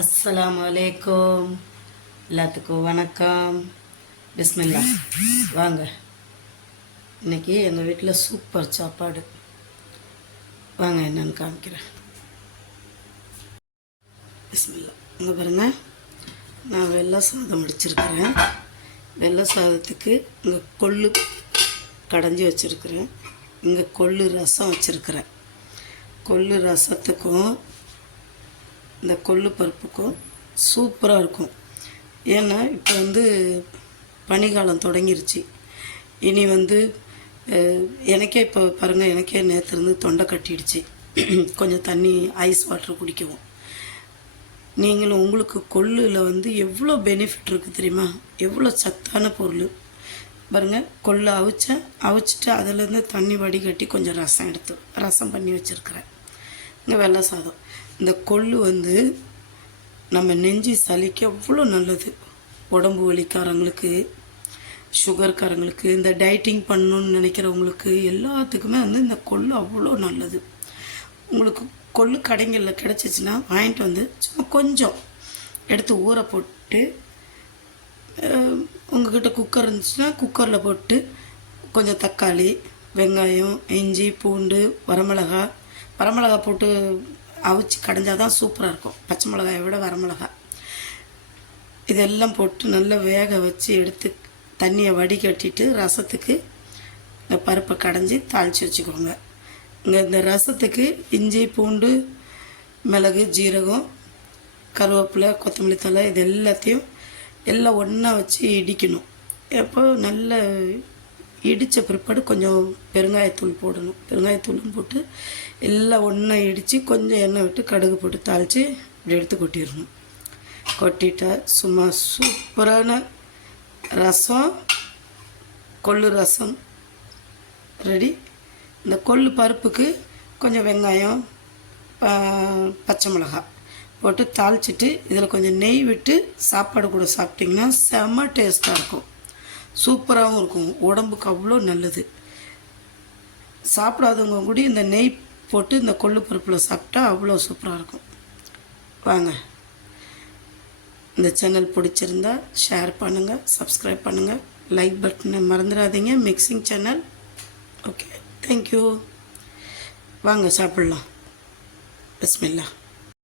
அஸ்ஸலாமு அலைக்கும். எல்லாத்துக்கும் வணக்கம். பிஸ்மில்லா. வாங்க, இன்றைக்கி எங்கள் வீட்டில் சூப்பர் சாப்பாடு. வாங்க என்னென்னு காமிக்கிறேன். பிஸ்மில்லா. இங்கே பாருங்கள், நான் வெள்ளை சாதம் வடிச்சிருக்கிறேன். வெள்ளை சாதத்துக்கு இங்கே கொள்ளு கடைஞ்சி வச்சுருக்கிறேன். இங்கே கொள்ளு ரசம் வச்சுருக்கிறேன். கொள்ளு ரசத்துக்கும் இந்த கொள்ளு பருப்புக்கும் சூப்பராக இருக்கும். ஏன்னா இப்போ பனிக்காலம் தொடங்கிருச்சு. இனி எனக்கே இப்போ பாருங்கள், எனக்கே நேற்றுலேருந்து தொண்டை கட்டிடுச்சு. கொஞ்சம் தண்ணி ஐஸ் வாட்டர் குடிக்கவும். நீங்களும் உங்களுக்கு கொள்ளில் எவ்வளோ பெனிஃபிட் இருக்குது தெரியுமா? எவ்வளோ சத்தான பொருள் பாருங்கள். கொள்ளு அவிச்சிட்டு அதிலேருந்து தண்ணி வடிகட்டி கொஞ்சம் ரசம் பண்ணி வச்சுருக்கிறேன். இங்கே வெள்ளை சாதம். இந்த கொள்ளு நம்ம நெஞ்சு சளிக்கு அவ்வளோ நல்லது. உடம்பு வலிக்காரங்களுக்கு, சுகர்காரங்களுக்கு, இந்த டயட்டிங் பண்ணணுன்னு நினைக்கிறவங்களுக்கு எல்லாத்துக்குமே இந்த கொள்ளு அவ்வளோ நல்லது. உங்களுக்கு கொள்ளு கடைகளில் கிடச்சிச்சின்னா வாங்கிட்டு சும்மா கொஞ்சம் எடுத்து ஊற போட்டு, உங்கள்கிட்ட குக்கர் இருந்துச்சுன்னா குக்கரில் போட்டு கொஞ்சம் தக்காளி, வெங்காயம், இஞ்சி, பூண்டு, வரமிளகா போட்டு அவிச்சு கடைஞ்சால் தான் சூப்பராக இருக்கும். பச்சை மிளகாயை விட வரமிளகா இதெல்லாம் போட்டு நல்லா வேக வச்சு எடுத்து தண்ணியை வடிகட்டிட்டு ரசத்துக்கு இந்த பருப்பை கடைஞ்சி தாளித்து வச்சுக்கோங்க. இந்த ரசத்துக்கு இஞ்சி, பூண்டு, மிளகு, ஜீரகம், கருவேப்பிலை, கொத்தமல்லி தழை இது எல்லாத்தையும் எல்லாம் ஒன்றா வச்சு இடிக்கணும். எப்போ நல்ல இடித்த பிற்பாடு கொஞ்சம் பெருங்காயத்தூள் போடணும். பெருங்காயத்தூளும் போட்டு எல்லாம் ஒன்றா இடித்து கொஞ்சம் எண்ணெய் விட்டு கடுகு போட்டு தாளித்து இப்படி எடுத்து கொட்டிடணும். கொட்டிட்டா சும்மா சூப்பரான ரசம், கொள்ளு ரசம் ரெடி. இந்த கொள்ளு பருப்புக்கு கொஞ்சம் வெங்காயம், பச்சை மிளகாய் போட்டு தாளிச்சிட்டு இதில் கொஞ்சம் நெய் விட்டு சாப்பாடு கூட சாப்பிட்டிங்கன்னா செம்ம டேஸ்ட்டாக இருக்கும். சூப்பராகவும் இருக்கும். உடம்புக்கு அவ்வளோ நல்லது. சாப்பிடாதவங்க கூட இந்த நெய் போட்டு இந்த கொள்ளு பருப்பில் சாப்பிட்டா அவ்வளோ சூப்பராக இருக்கும். வாங்க, இந்த சேனல் பிடிச்சிருந்தா ஷேர் பண்ணுங்கள், சப்ஸ்கிரைப் பண்ணுங்கள், லைக் பட்டனை மறந்துடாதீங்க. Mixing channel. Okay, thank you. வாங்க சாப்பிட்லாம். பிஸ்மில்லா.